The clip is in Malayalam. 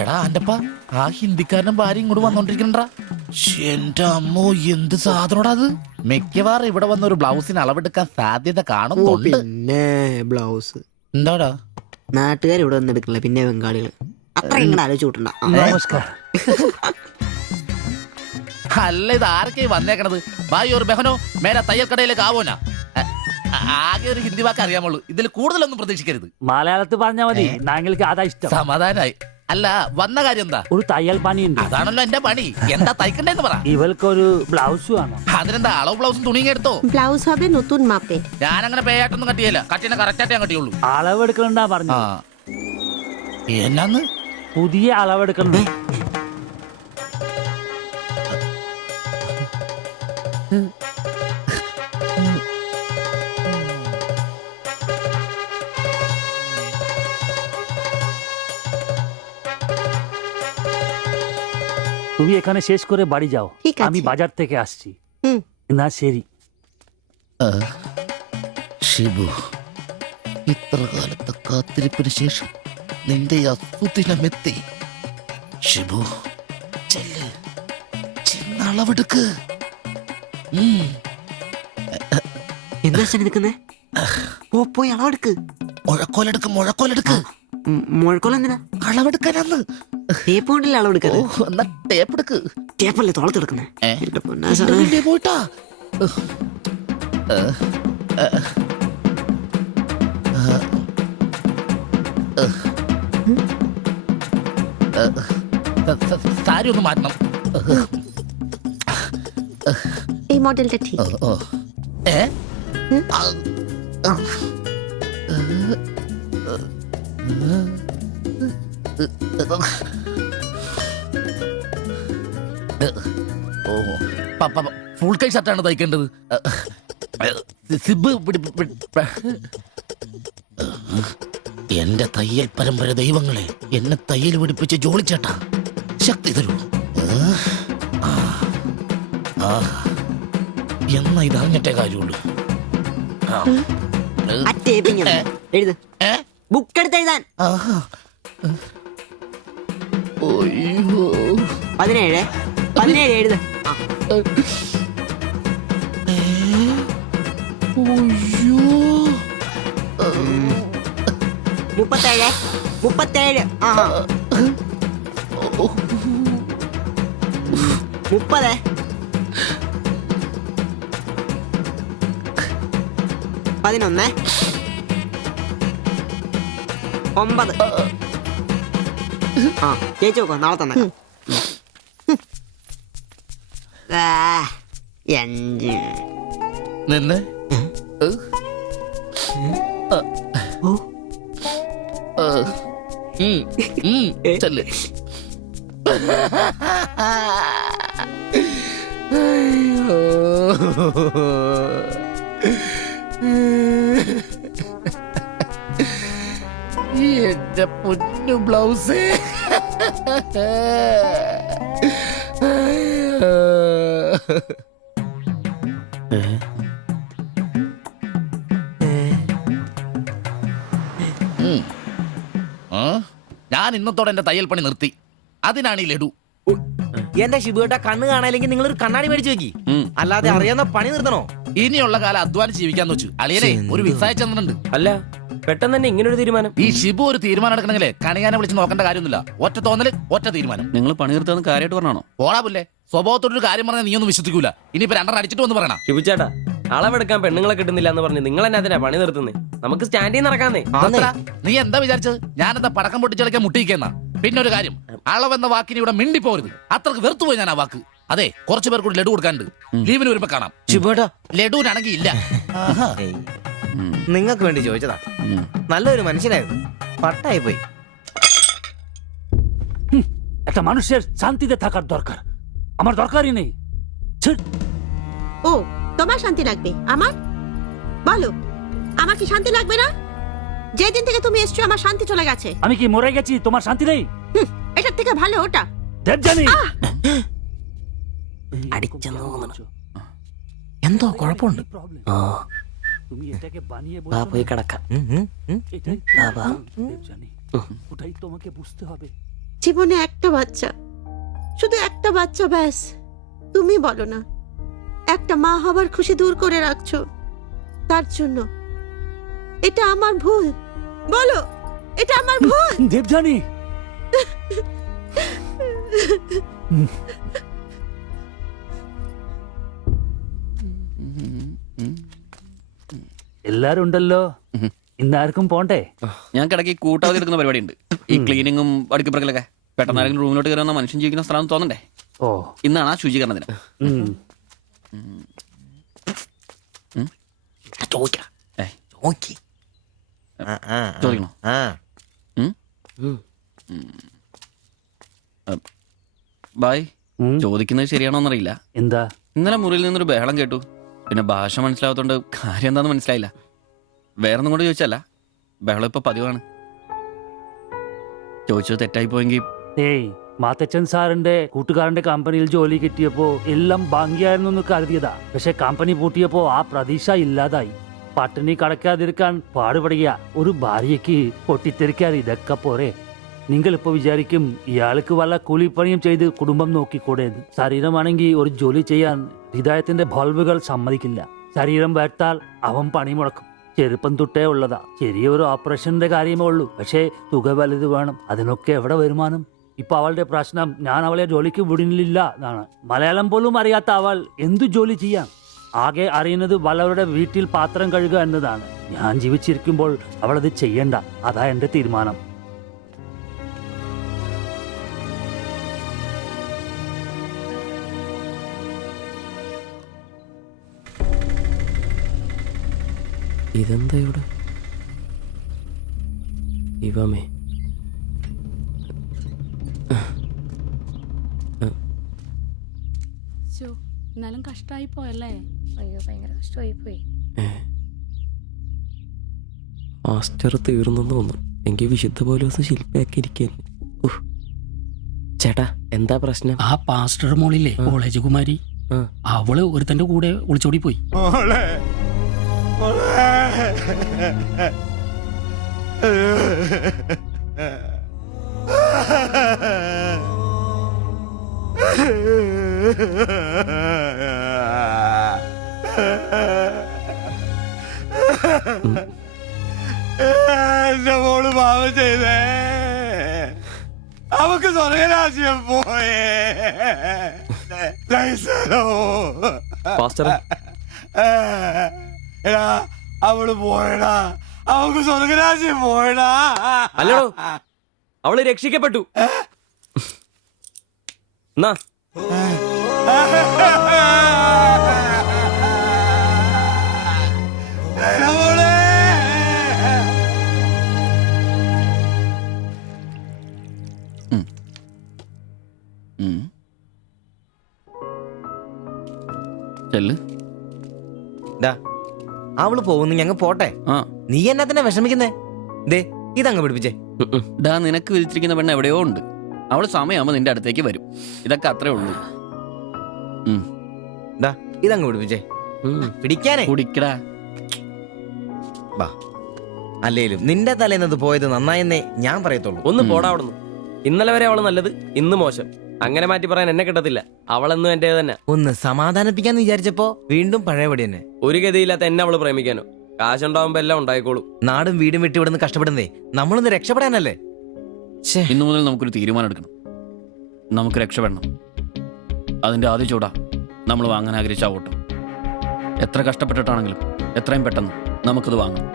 എടാ അന്റപ്പ ആ ഹിന്ദിക്കാരനും ഭാര്യ ഇങ്ങോട്ട് വന്നോണ്ടിരിക്കണ്ടാ. എന്റെ അമ്മോ, എന്ത് സാധനോടാ അത്. മിക്കവാറും ഇവിടെ വന്ന ഒരു ബ്ലൗസിന് അളവെടുക്കാൻ സാധ്യത കാണുന്നുണ്ട്. പിന്നെ ബ്ലൗസ് എന്താടാ നാട്ടുകാർ ഇവിടെ വന്ന് എടുക്കണില്ല, പിന്നെ ബംഗാളികള്. അത്ര ഇങ്ങനെ ആലോചിച്ച് കൂട്ടണ്ട. നമസ്കാരം. അല്ല, ഇത് ആരൊക്കെ വന്നേക്കണത്? ഭായി ഒരു ബഹനോ മേലെ തയ്യൽ കടയിലേക്ക് ആവോനാ. ആകെ ഒരു ഹിന്ദി വാക്ക് അറിയാമുള്ളൂ, ഇതിൽ കൂടുതലൊന്നും പ്രതീക്ഷിക്കരുത്. മലയാളത്തിൽ പറഞ്ഞാൽ മതി, ഞങ്ങൾക്ക് അതാ ഇഷ്ടം. സമാധാനായി. അല്ല, വന്ന കാര്യം എന്താ? ഒരു തയ്യൽ പണിയുണ്ട്. അതാണല്ലോ എന്റെ പണി. എന്താ തയ്ക്കണ്ടേന്ന് പറ. ഇവൾക്കൊരു ബ്ലൗസ് വേണം. അതിനെന്താ അളവ് ബ്ലൗസും തുണിയും എടുത്തോ? ব্লাউজ হবে নতুন মাপে। ഞാനങ്ങനെ പേയായിട്ടൊന്നും കട്ടിയല്ല, കട്ടിനെ കറക്റ്റായിട്ട് ഞാൻ കട്ടിയുള്ളൂ. അളവെടുക്കണ്ടാ പറഞ്ഞു. എന്നാന്ന്? പുതിയ അളവെടുക്കണ്ടേ? তুমি এখানে শেষ করে বাড়ি যাও, ঠিক আছে। আমি বাজার থেকে আসছি। হুম। না ശരി. ഷിബു, ഇത്ര കാലത്തെ കാത്തിരിപ്പിന് ശേഷം നിന്റെ അസുദിനമെത്തി. ഷിബു, ചെല്ല്, ചെന്നളവെടുക്ക്. എന്താ നിൽക്കുന്നേ? പോയി അളവെടുക്ക്. മുഴക്കോലെടുക്ക്, മുഴക്കോലെടുക്ക്. മുഴക്കോല എന്തിനാ? അളവെടുക്കാനാന്ന്. ടേപ്പ് കൊണ്ടല്ലേ അളവെടുക്കാറ്? എന്നാ ടേപ്പ് എടുക്ക്. ടേപ്പല്ലേ തോളത്തെടുക്കുന്നേ? പോയിട്ടാ. സാരി ഒന്ന് മാറ്റണം. এই মডেলটা ঠিক। ഫുൾ കൈ ഷർട്ടാണ് തയ്ക്കേണ്ടത്. സിബ് എന്റെ തയ്യൽ പരമ്പര ദൈവങ്ങളെ, എന്നെ തയ്യൽ പിടിപ്പിച്ച് ജോളിച്ചേട്ടാ, ശക്തി തരൂ. എന്നാ ഇത് അറിഞ്ഞിട്ടേ കാര്യമുള്ളൂ. ബുക്ക് എടുത്ത് എഴുതാൻ. 17 എഴുത്. 37. 30. 11. 9. ചേച്ചി നോക്കോ, നാളെ തന്നെ. 5. നിന്ന് ചെല്ല്. എന്റെ പൊന്നു ബ്ലൗസ്. ഞാൻ ഇന്നത്തോടെ എന്റെ തയ്യൽ പണി നിർത്തി. അതിനാണ് ഈ ലഡു. എന്റെ ഷിബുട്ട കണ്ണ് കാണാനില്ലെങ്കിൽ നിങ്ങൾ ഒരു കണ്ണാടി മേടിച്ചു വെക്കി, അല്ലാതെ അറിയാവുന്ന പണി നിർത്തണോ? ഇനിയുള്ള കാലം അധ്വാനിച്ച് ജീവിക്കാന്ന് വെച്ചു. അളിയനെ ഒരു വിസായ ചെന്നിട്ടുണ്ട്. അല്ല, പെട്ടെന്ന് തന്നെ ഇങ്ങനെ ഒരു തീരുമാനം. ഈ ഷിബു ഒരു തീരുമാനം എടുക്കണമെങ്കിലേ കണിയാനെ വിളിച്ച് നോക്കേണ്ട കാര്യമൊന്നുമില്ല. ഒറ്റ തോന്നല്, ഒറ്റ തീരുമാനം. നിങ്ങൾ പണി നിർത്താന്ന് കാര്യമായിട്ട് പറഞ്ഞാണോ? പോടാ പുല്ലേ, സ്വഭാവത്തോടൊരു കാര്യം പറഞ്ഞാൽ നീ ഒന്നും വിശ്വസിക്കൂല. ഇനിയിപ്പോ 2 അടിച്ചിട്ട് വന്ന് പറയണ. ഷിബുച്ചേട്ടാ, അളവെടുക്കാൻ പെണ്ണുങ്ങളെ കിട്ടുന്നില്ല എന്ന് പറഞ്ഞ് നിങ്ങൾ തന്നെ അതിനാ പണി നിർത്തുന്നേ. നമുക്ക് സ്റ്റാൻഡിൽ നടക്കാന്നേ. നീ എന്താ വിചാരിച്ചത്? ഞാനെന്താ പടക്കം പൊട്ടിച്ചടക്കാൻ മുട്ടിയിക്കുന്ന? പിന്നെ ഒരു കാര്യം, അളവെന്ന വാക്കിന് ഇവിടെ മിണ്ടിപ്പോരുത്. അത്രക്ക് വെറുത്തുപോയി ഞാൻ ആ വാക്ക്. അതെ, കുറച്ചു പേർ കൂടി ലഡു കൊടുക്കാനുണ്ട്. ലീവിന് വരുമ്പോ കാണാം. ഷിബുട്ടാ, ലഡുവിനാണെങ്കിൽ ഇല്ല. നിങ്ങൾക്ക് വേണ്ടി ചോദിച്ചതാ. നല്ലൊരു മനുഷ്യനായിരുന്നു, പട്ടായി പോയി. একটা মানুষের শান্তিতে থাকার দরকার, আমার দরকারই নেই। ও, তোমার শান্তি লাগবে? আমার বলো, আমার কি শান্তি লাগবে না? যেদিন থেকে তুমি এসছো আমার শান্তি চলে গেছে। আমি কি মরে গেছি? তোমার শান্তি নেই? এটার থেকে ভালো ওটা। দেবজানি, അടിച്ചെന്ന് തോന്നുന്നു. എന്തോ കുഴപ്പമുണ്ട്. তুমি এটাকে বানিয়ে പോയി বলছো കിടക്കാം. এটাই বাবা। দেবজানি, ওটাই তোমাকে বুঝতে হবে। জীবনে একটা বাচ্চা, শুধু একটা বাচ্চা, ব্যাস। তুমি বলো না, একটা মা হবার খুশি দূর করে রাখছো তার জন্য। এটা আমার ভুল, বলো এটা আমার ভুল। দেবযানী, എല്ലാരും ഉണ്ടല്ലോ, ഇന്നാർക്കും പോണ്ടേ? ഞങ്ങൾക്ക് ഇടയ്ക്ക് കൂട്ടാതെ എടുക്കുന്ന പരിപാടി ഉണ്ട്. ഈ ക്ലീനിങ്ങും അടുക്കപ്പുറക്കലൊക്കെ. പെട്ടെന്ന് ആരെങ്കിലും റൂമിലോട്ട് കയറുന്ന മനുഷ്യൻ ജീവിക്കുന്ന സ്ഥലം തോന്നണ്ടേ? ഓ, ഇന്നാണ് ആ ശുചീകരണ ദിനം. ഉം. ഏയ്, ചോദിക്കണോ? ബായ്, ഉം. ചോദിക്കുന്നത് ശരിയാണോന്നറിയില്ല. എന്താ? ഇന്നലെ മുറിയിൽ നിന്നൊരു ബഹളം കേട്ടു. പിന്നെ ഭാഷ മനസ്സിലാവാത്തോണ്ട് കാര്യം എന്താന്ന് മനസ്സിലായില്ല. വേറൊന്നും കൊണ്ട് ചോദിച്ചല്ല, ബഹളം ഇപ്പൊ പതിവാണ്. ചോദിച്ചത് തെറ്റായി പോയെങ്കിൽ ഏയ്, മാത്തച്ചൻ സാറിന്റെ കൂട്ടുകാരന്റെ കമ്പനിയിൽ ജോലി കിട്ടിയപ്പോ എല്ലാം ഭാഗ്യായിരുന്നു എന്ന് കരുതിയതാ. പക്ഷെ കമ്പനി പൂട്ടിയപ്പോ ആ പ്രതീക്ഷ ഇല്ലാതായി. പട്ടിണി കടക്കാതിരിക്കാൻ പാടുപെടുക. ഒരു ഭാര്യയ്ക്ക് പൊട്ടിത്തെറിക്കാൻ ഇതൊക്കെ പോരെ? നിങ്ങൾ ഇപ്പൊ വിചാരിക്കും ഇയാൾക്ക് വല്ല കൂലിപ്പണിയും ചെയ്ത് കുടുംബം നോക്കിക്കൂടെ? ശരീരമാണെങ്കിൽ ഒരു ജോലി ചെയ്യാൻ ഹൃദയത്തിന്റെ ബൾബുകൾ സമ്മതിക്കില്ല. ശരീരം വേർത്താൽ അവൻ പണി മുടക്കും. ചെറുപ്പം തൊട്ടേ ഉള്ളതാ. ചെറിയൊരു ഓപ്പറേഷന്റെ കാര്യമേ ഉള്ളൂ, പക്ഷേ തുക വലുത് വേണം. അതിനൊക്കെ എവിടെ വരുമാനം? ഇപ്പൊ അവളുടെ പ്രശ്നം ഞാൻ അവളെ ജോലിക്ക് വിടുന്നില്ല എന്നാണ്. മലയാളം പോലും അറിയാത്ത അവൾ എന്തു ജോലി ചെയ്യാം? ആകെ അറിയുന്നത് വല്ലവരുടെ വീട്ടിൽ പാത്രം കഴുകുക എന്നതാണ്. ഞാൻ ജീവിച്ചിരിക്കുമ്പോൾ അവളത് ചെയ്യണ്ട. അതാ എന്റെ തീരുമാനം. ഇതെന്താ ഇവിടെ? ഇവമേ എന്നാലും കഷ്ടായി പോയല്ലേ? അയ്യോ, ഭയങ്കര കഷ്ടമായി പോയി. മാസ്റ്റർ തീർന്നെന്ന് തോന്നുന്നു. എനിക്ക് വിശുദ്ധ പോലെ ദിവസം ശില്പയാക്കി ഇരിക്കുന്നു. ചേട്ടാ, എന്താ പ്രശ്നം? ആ പാസ്റ്റർ മോളില്ലേ, കോളേജ് കുമാരി, അവള് ഒരുത്തന്റെ കൂടെ ഒളിച്ചോടി പോയി. എന്റെ മോള് പാവം ചെയ്തേ. അവക്ക് സ്വർഗരാജ്യം പോയേ. എടാ, അവള് പോയടാ. അവക്ക് സ്വർഗരാജ്യം പോയടാ. അല്ലടോ, അവള് രക്ഷിക്കപ്പെട്ടു. എന്നാ ചെല്ല്. അവള് പോകുന്നു, ഞങ്ങ പോട്ടെ. ആ, നീ എന്നാ തന്നെ വിഷമിക്കുന്നേ? ദേ, ഇതങ്ങ് പിടിപ്പിച്ചേ. ഡാ, നിനക്ക് വിളിച്ചിരിക്കുന്ന പെണ്ണ് എവിടെയോ ഉണ്ട്. അവള് സമയമാകുമ്പോ നിന്റെ അടുത്തേക്ക് വരും. ഇതൊക്കെ അത്രേ ഉള്ളൂ. ഇതങ്ങ് പിടിപ്പിച്ചേ. പിടിക്കാനേ കുടിക്കടാ. ബാ. അല്ലേലും നിന്റെ തലേന്നത് പോയത് നന്നായെന്നേ ഞാൻ പറയത്തുള്ളൂ. ഒന്ന് പോടാവിടുന്നു. ഇന്നലെ വരെ അവള് നല്ലത്, ഇന്ന് മോശം. അങ്ങനെ മാറ്റി പറയാൻ എന്നെ കിട്ടത്തില്ല. അവളെന്നും എന്റേത് തന്നെ. ഒന്ന് സമാധാനിപ്പിക്കാന്ന് വിചാരിച്ചപ്പോ വീണ്ടും പഴയപടി തന്നെ. ഒരു ഗതിയില്ലാത്ത എന്നെ അവള് പ്രേമിക്കാനോ? കാശുണ്ടാവുമ്പോ എല്ലാം ഉണ്ടായിക്കോളൂ. നാടും വീടും വിട്ട് ഇവിടുന്ന് കഷ്ടപ്പെടുന്നേ നമ്മളൊന്ന് രക്ഷപ്പെടാനല്ലേ? ഇന്നു മുതൽ നമുക്കൊരു തീരുമാനം എടുക്കണം. നമുക്ക് രക്ഷപ്പെടണം. അതിന്റെ ആദ്യ ചൂടാ നമ്മൾ വാങ്ങാൻ ആഗ്രഹിച്ച ഓട്ടം. എത്ര കഷ്ടപ്പെട്ടിട്ടാണെങ്കിലും എത്രയും പെട്ടെന്ന് നമുക്കത് വാങ്ങണം.